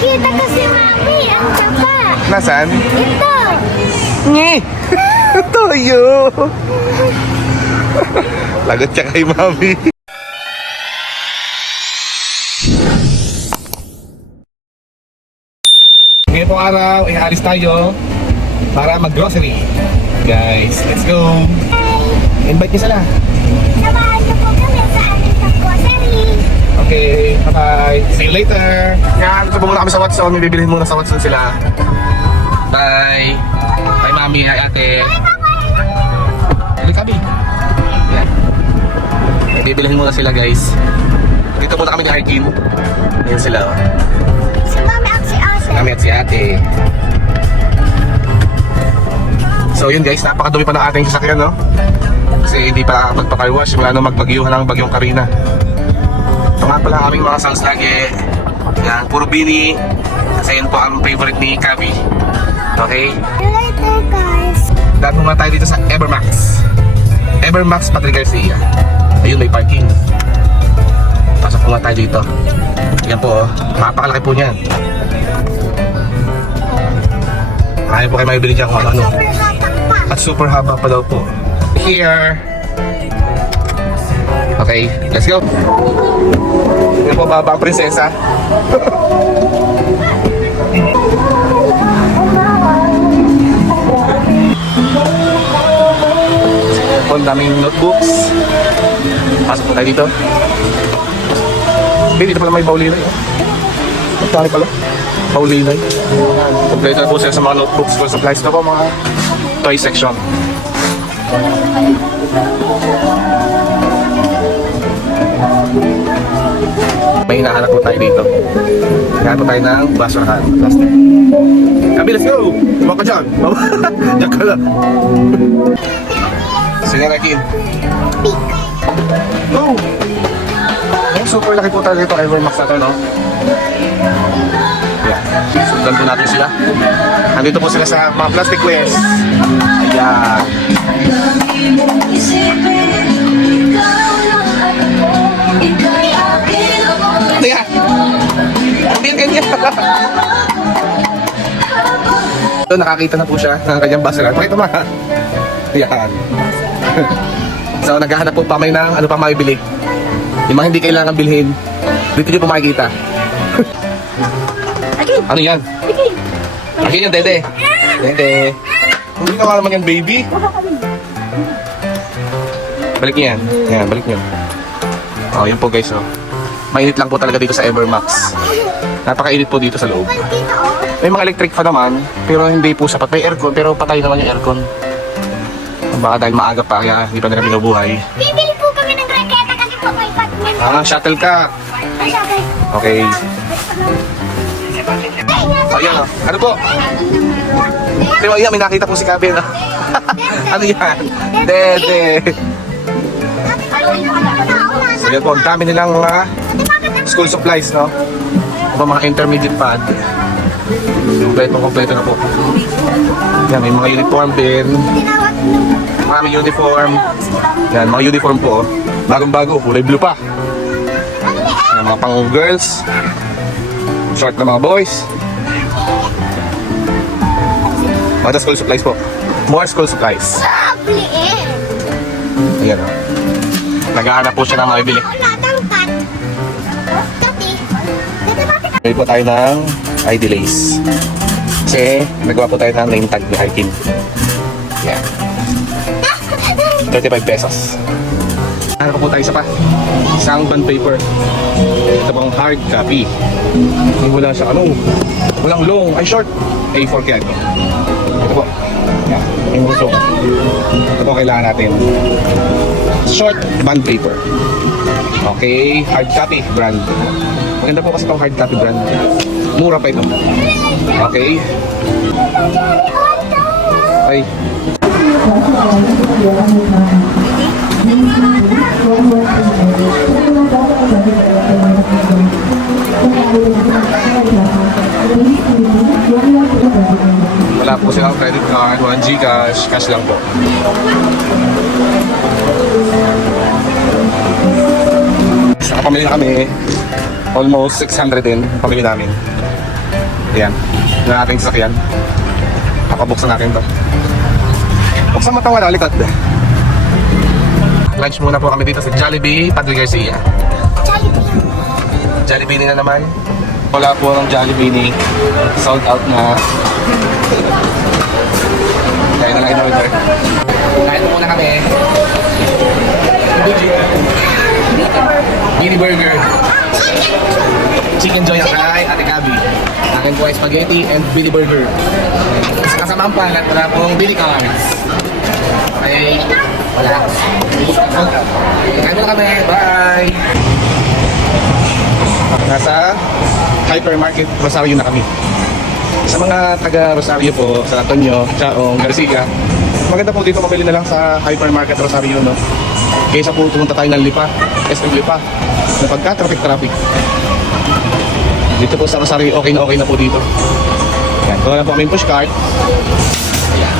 Nakita ko si Mami. Ang taba. Nasaan? Ito. Ngi! Toyo! Lagot siya kay mami. Ngayon pong araw, iaalis tayo para mag-grocery. Guys, let's go! Invite niyo sila. Samahan niyo po kami sa aming grocery. Okay, bye-bye. See you later. Yan, ito muna kami sa Watson. May bibilhin muna sa Watson sila. Bye. Bye, mami. Hi, ate. Bili kami. Yan. May bibilhin muna sila, guys. Dito muna kami ni Arkin. Ayan sila. oh. Si Mami at si Ate. Kami at si ate. So yun guys, napakadumi pa ng ating sasakyan, no? Kasi hindi pa magpa-car wash, wala nang magbagyuhan ng bagyong Karina. Nga pala aming mga sounds lagi. Yan, puro bini. Kasi yun po ang favorite ni Kabi. Okay? Later, guys. Dahil muna tayo dito sa Evermax. Evermax Patrick Garcia. Ayun, may parking. Pasok muna tayo dito. Yan po, oh. Napakalaki po niyan. Ayaw po kayo may bili dyan kung ano. Pa. At super haba pa daw po. Here. Okay, let's go. Yan po, baba ang prinsesa. ang daming notebooks. Pasok po tayo dito. Hindi, dito pala may baulinay. Oh. Ang dami pala. Baulinay. Kompleto na po sila sa mga notebooks, school supplies. Ito po mga toy section. May hinahanap po tayo dito. Hinahanap po tayo ng basurahan. Plastic. Kabi, let's go! Tumak ka dyan! Diyan ka lang. Sige, Rakin. Go! Oh, super laki po talaga ito. Evermax na to, no? Yeah. Sundan po natin sila. Nandito po sila sa mga plastic wares. Ayan. Ano Hindi yan ganyan. Ito, nakakita na po siya ng kanyang basura. Pakita mo ha. Ayan. so, naghahanap po pa may ng ano pa makibili. Yung mga hindi kailangan bilhin, dito nyo po makikita. ano yan? Akin yung dede. Dede. Hindi ka naman yan, baby. Balik niyo yan. Yan, balik niyo. Oh, yan po guys, oh. Mainit lang po talaga dito sa Evermax. Napakainit po dito sa loob. May mga electric fa naman, pero hindi po sapat. May aircon, pero patay naman yung aircon. Baka dahil maaga pa, kaya hindi pa nila binubuhay. Bibili po kami ng raketa kasi po may Batman. Ah, shuttle ka. Ay, okay. Ayan, oh. Ano po? Pero ayan, may nakita po si Kabe, no? ano yan? Dede. Yan po, ang dami nilang mga school supplies, no? O mga intermediate pad. Kompleto, kompleto na po. Yan, may mga uniform din. Tinawag ng Marami uniform. Yan, mga uniform po. oh. Bagong-bago, kulay blue pa. Yan, mga pang girls. Short na mga boys. Mga school supplies po. More school supplies. Ayan o. Naghahanap po siya ng mga ibili. Bili po tayo ng ID lace. Kasi nagawa po tayo ng name tag ni Harkin. Yan. 35 pesos. Hanap po tayo isa pa. Isang bond paper. Ito pang hard copy. Hindi wala siya ano. Walang long. Ay short. A4 kaya ito. Ito po. Yung gusto. Ito kailangan natin. Short bond paper. Okay. Hard copy brand. Maganda po kasi itong hard copy brand. Mura pa ito. Okay. Ay. Wala po silang credit card, walang Gcash, cash lang po. Nakapamili na kami. Almost 600 din pamili namin. Ayan. Yung ating sasakyan. Kapabuksan natin to. Buksan mo ito wala, likod. Lunch muna po kami dito sa Jollibee, Padre Garcia. Jollibee. Na naman. Wala po ng Jollibee sold out na. Kaya na lang in-order. Kain muna kami. Mini burger. Chicken joy ang kay Ate Gabi. Akin po ay spaghetti and Billy burger. Sa kasamaang palat, wala pong Billy cards. Ay, wala. Kain muna kami. Bye! Nasa hypermarket Rosario na kami. Sa mga taga Rosario po, sa Antonio, Chaong, Garcia, maganda po dito mamili na lang sa hypermarket Rosario, no? Kaysa po pumunta tayo ng Lipa, SM Lipa, na pagka traffic-traffic. Dito po sa Rosario, okay na okay na po dito. Yan, na po kami yung pushcart. Yan.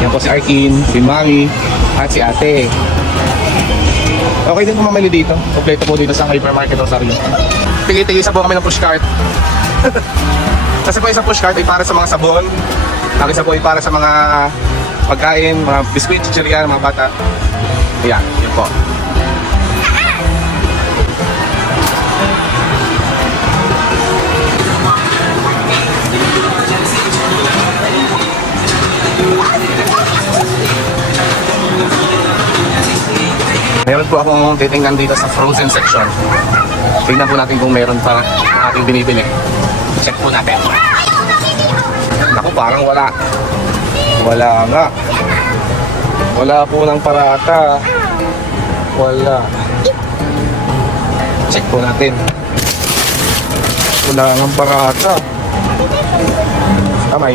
Yan po si Arkin, si Mami, at si Ate. Okay din po mamili dito. Kompleto po dito sa hypermarket Rosario. Tigil-tigil sa po kami ng pushcart. Kasi po isang pushcart ay para sa mga sabon. Ang isa po ay para sa mga pagkain, mga biskuit, chichirya, mga bata. Ayan, yun po. Meron po akong titingnan dito sa frozen section. Tingnan po natin kung meron pa ating binibili. Check po natin. Naku, parang wala. Wala nga. Wala po ng parata. Wala. Check po natin. Wala ng parata. Kamay.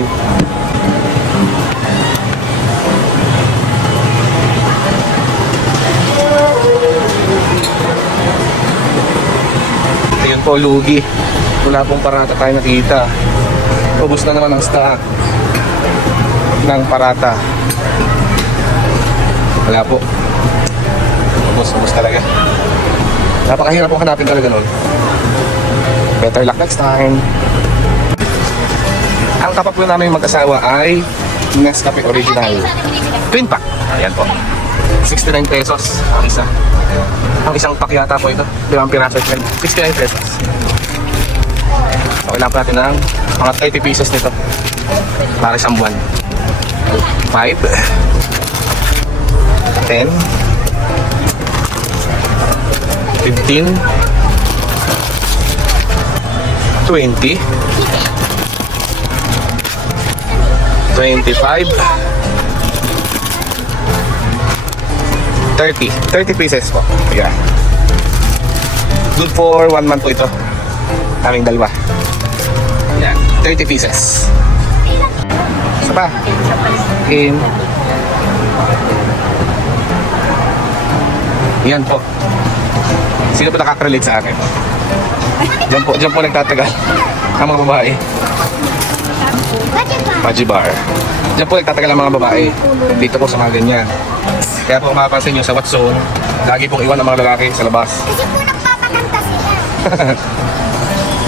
Po, lugi. Wala pong parata tayo nakita. Ubus na naman ang stock ng parata. Wala po. Ubus, ubus talaga. Napakahirap po hanapin talaga nun. Better luck next time. Ang tapat po namin mag-asawa ay Nescafe Original. Twin pack. Ayan po. 69 pesos ang isa. Ang isang pack yata po ito. Limang piraso ito. 69 pesos. So, kailangan natin ng mga 30 pieces nito. Para isang buwan. 5 10 15 20 25 30. 30 pieces po. Yeah. Good for one month po ito. Kaming dalawa. Yan. 30 pieces. Isa pa. In. Yan po. Sino po nakaka-relate sa akin? Diyan po, diyan po nagtatagal ang mga babae. Budget ba? Paji bar. Diyan po nagtatagal ang mga babae. Dito po sa mga ganyan. Kaya po mapapansin nyo sa Watson, lagi pong iwan ang mga lalaki sa labas. Kasi po nagpapakanta sila.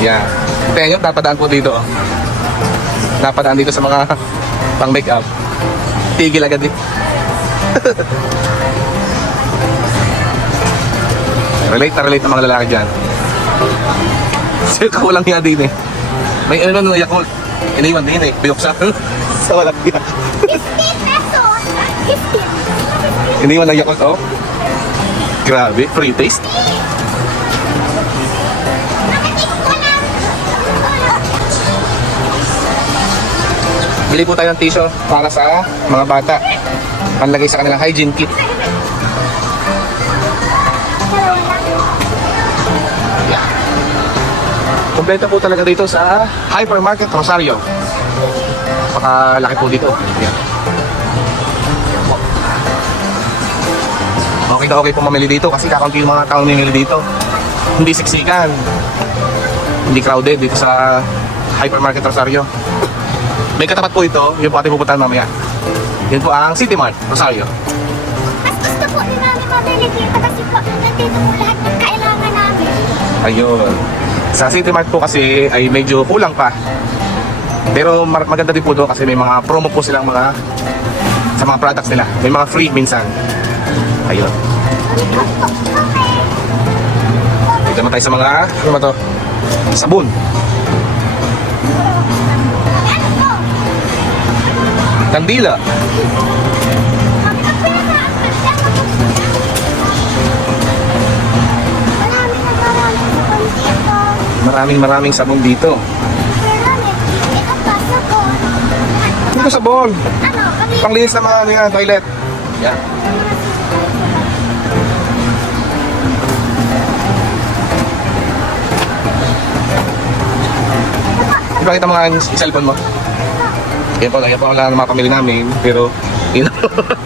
Yan. Kaya nyo, napadaan po dito. oh. Napadaan dito sa mga pang make-up. Tigil agad eh. relate na relate ang mga lalaki dyan. Sir, kulang nga din eh. May ano na Yakult. Iniwan din eh. Binuksan. sa walang biyak. 15 pesos. 15. Iniwan na Yakult, oh. Grabe, free taste. Bili po tayo ng tissue para sa mga bata. Panlagay sa kanilang hygiene kit. Kompleto po talaga dito sa Hypermarket Rosario. Pakalaki po dito. Yan. Okay na okay po mamili dito kasi kakaunti yung mga tao mamili dito. Hindi siksikan. Hindi crowded dito sa Hypermarket Rosario. May katapat po ito, yung po ating pupuntahan mamaya. Yan po ang City Mart, Rosario. Mas gusto po ni Mami dito kasi po nandito po lahat ng kailangan namin. Ayun. Sa City Mart po kasi ay medyo kulang pa. Pero maganda din po doon kasi may mga promo po silang mga sa mga products nila. May mga free minsan. Ayun. Dito naman tayo sa mga, ano ba to? Sabon. Kandila. Na na. Maraming maraming sabon dito. Ito sabon. Ano, Panglinis ng mga ano yan, toilet. Yan. Ipakita mo nga yung cellphone mo. Yan po, yan po wala ng mga pamilya namin. Pero, ino,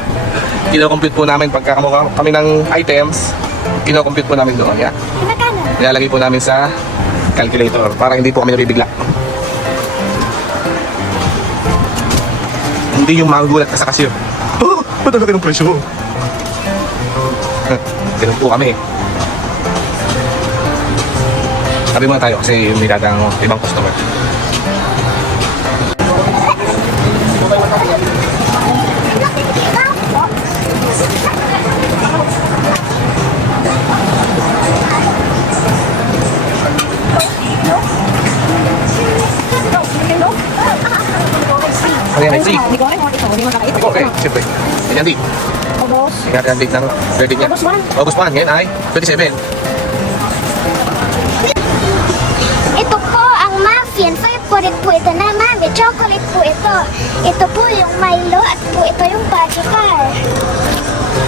kino-compute po namin pagka kami ng items, kino-compute po namin doon. Yan. Nilalagay po namin sa calculator para hindi po kami nabibigla. Hindi yung magugulat ka sa cashier. Oh, ba't ang laki ng presyo? Ganun po kami. Sabi muna tayo kasi may dadang ibang customer. Kaya may free. Hindi ko alam kung ito. Hindi mo nakita. Okay, siyempre. Ganyan din. Ubos. Tingnan ang date ng birthday niya. August 1. August 1, ngayon ay 27. Ito po ang muffin. Favorite po ito na mami. Chocolate po ito. Ito po yung Milo at po ito yung Budgie Car.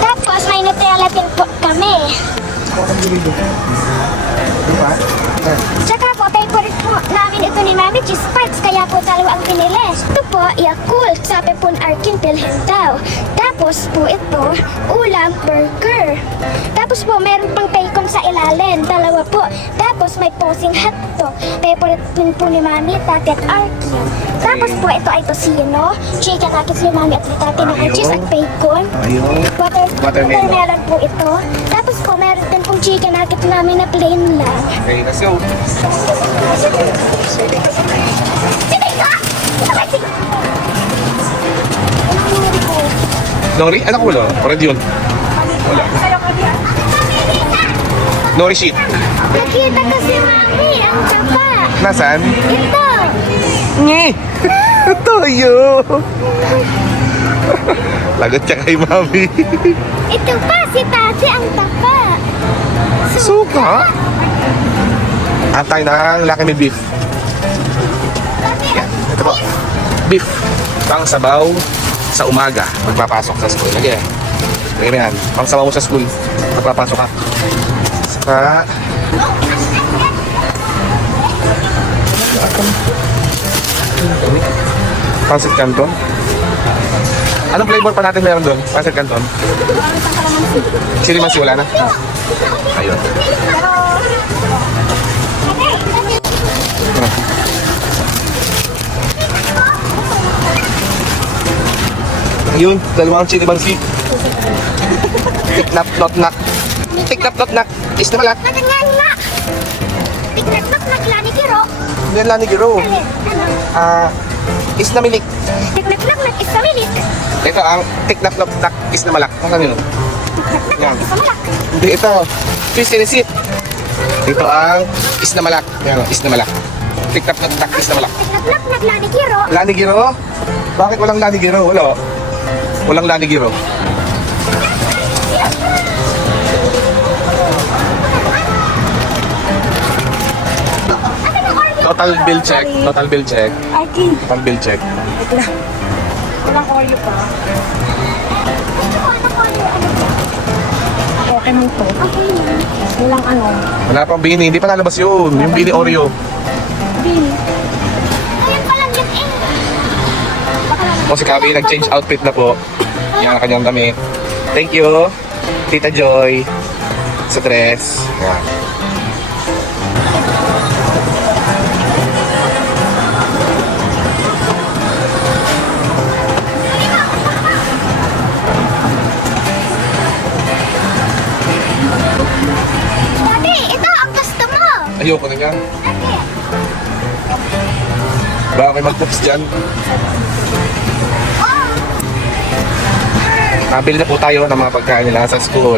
Tapos may Nutella din po kami. Tsaka po, namin ito ni Mami Cheese Sparks, kaya po dalawa ang pinili. Ito po, Yakult, sabi po ni Arkin Pilhin daw. Tapos po ito, ulam, burger. Tapos po, meron pang bacon sa ilalim, dalawa po. Tapos may posing hotdog. Favorite din po ni Mami, Tati at Arkin. Tapos po, ito ay tosino, chicken nuggets ni Mami at ni Tati na cheese at bacon. Water, watermelon po ito. Tapos po, meron din pong chicken nugget namin na plain lang. Okay, let's go. Nori? Anak ko wala. Red yun. Wala. Nori sheet. Nakita ko si Mami, ang tapa. Nasaan? Ito! Ngi! Toyo! Lagot siya kay mami. Ito pa, si tapa. Suka? Atay ng Lucky Me Beef. Tati, Yan. Ito po. Beef. Pang sabaw sa umaga. Magpapasok sa school. Lagi. Lagi mo yan. Pang sabaw mo sa school. Magpapasok ka. Saka... Pancit Canton. Anong flavor pa natin meron doon? Pancit Canton. Chili mansi wala na? Ayun. Ayun, dalawang chili mansi. Tiknap, not nak. Tiknap, not nak. Is na malak. Naganyan nga! Tignan-mak naglani kiro. Yan lang ni Giro. Ano? Ah, is na milik. Tignan-mak nag isa minit. Ito ang tiknap, not nak. Is na malak. Ano yun? Tignan-mak Yan. nag isa malak. Hindi, ito. Fish receipt. Ito ang is na malak. Yan, is na malak. Tiknap, not nak. Is na malak. Tignan-mak naglani kiro. Lani Giro? Bakit walang Lani Giro? Wala. Walang Lani Total bill check. Total bill check. Arkin. Total bill check. Ito na. Walang Oreo pa. Okay mo ito. Okay. Walang ano. Wala pang bini. Hindi pa nalabas yun. Yung bini Oreo. Bin. Ayun pa lang yung naman- O si Kabi, nag-change outfit na po. Yan ang kanyang damit. Thank you, Tita Joy. Sa dress. Yan. Ayoko na nga. Baka kayo mag-poops dyan. Nabili na po tayo ng mga pagkain nila sa school.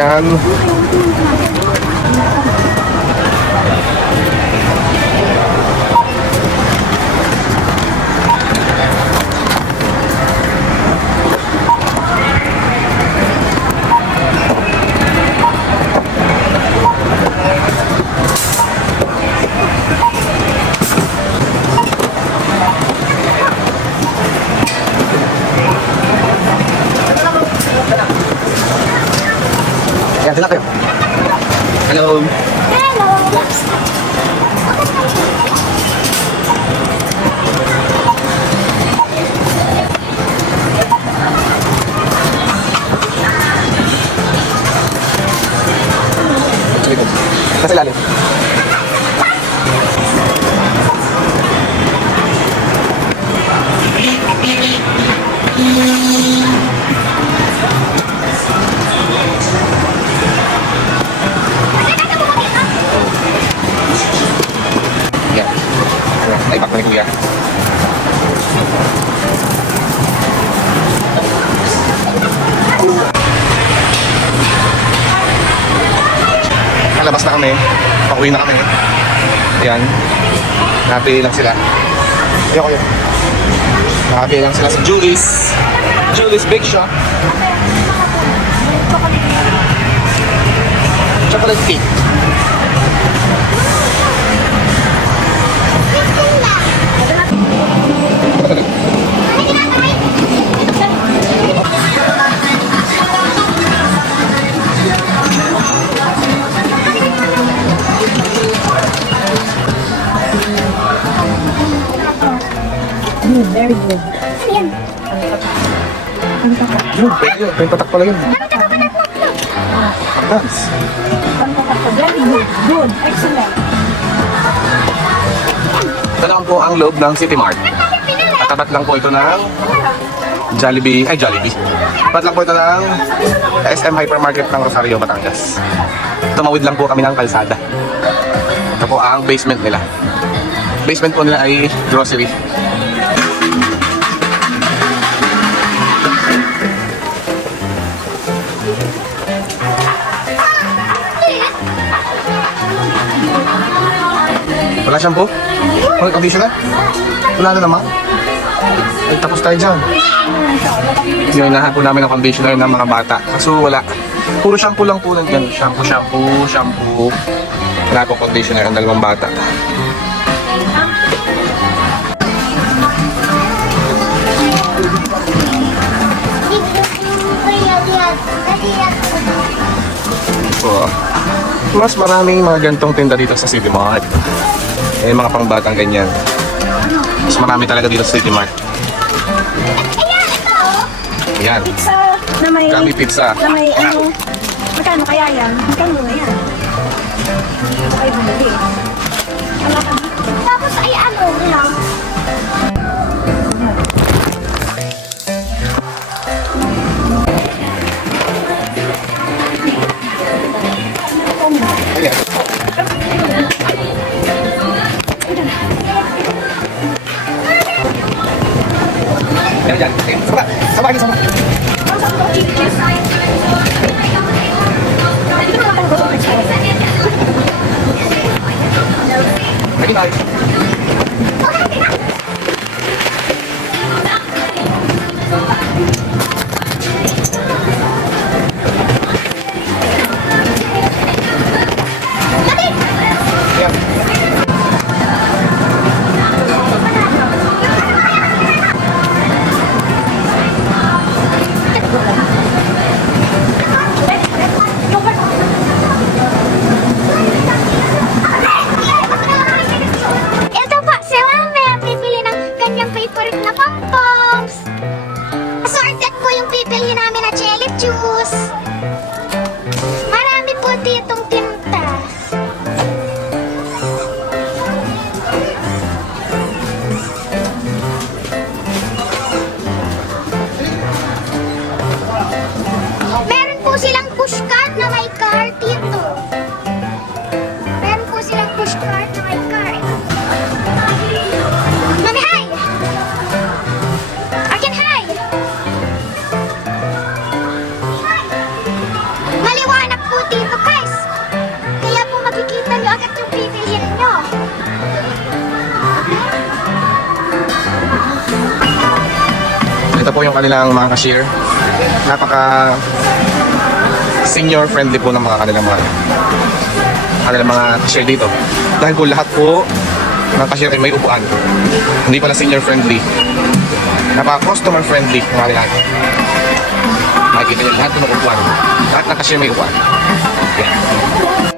Yan. Yan, Ni Kuya. Kalabas na kami. Pauwi na kami. Yan. Happy lang sila. Ayoko yun. Happy lang sila sa Julie's. Julie's Big Shop. Chocolate cake. Good, very good. Yun, pwede yun. Pwede patak pala yun. Dance. Very good. Good. Excellent. Naman po ang loob ng City Mart. Katapat lang po ito ng Jollibee, ay Jollibee. Katapat lang po ito ng SM Hypermarket ng Rosario, Batangas. Tumawid lang po kami ng kalsada. Ito po ang basement nila. Basement po nila ay grocery. Wala shampoo? Wala conditioner? Wala na naman? Ay, tapos tayo dyan. Yung inahan namin ng conditioner ng mga bata. Kaso wala. Puro shampoo lang po nandyan. Shampoo, shampoo, shampoo. Wala po conditioner ang dalawang bata. So, mas maraming mga gantong tinda dito sa City Mart. Eh, mga pangbatang ganyan. Mas marami talaga dito sa City Mart. Ayan. Pizza na may... Kami pizza. Na may ano... Magkano kaya yan? Magkano na yan? Ay, bumili. Tapos ay ano lang. Yan, yan. Ayan, sama kayo, sama. Hindi ko naman gusto ng kanilang mga cashier. Napaka senior friendly po ng mga kanilang mga kanilang mga cashier dito. Dahil po lahat po ng cashier ay may upuan. Hindi pala senior friendly. Napaka customer friendly ng kanilang. Makikita niyo lahat ng upuan. Lahat ng cashier may upuan. Yan.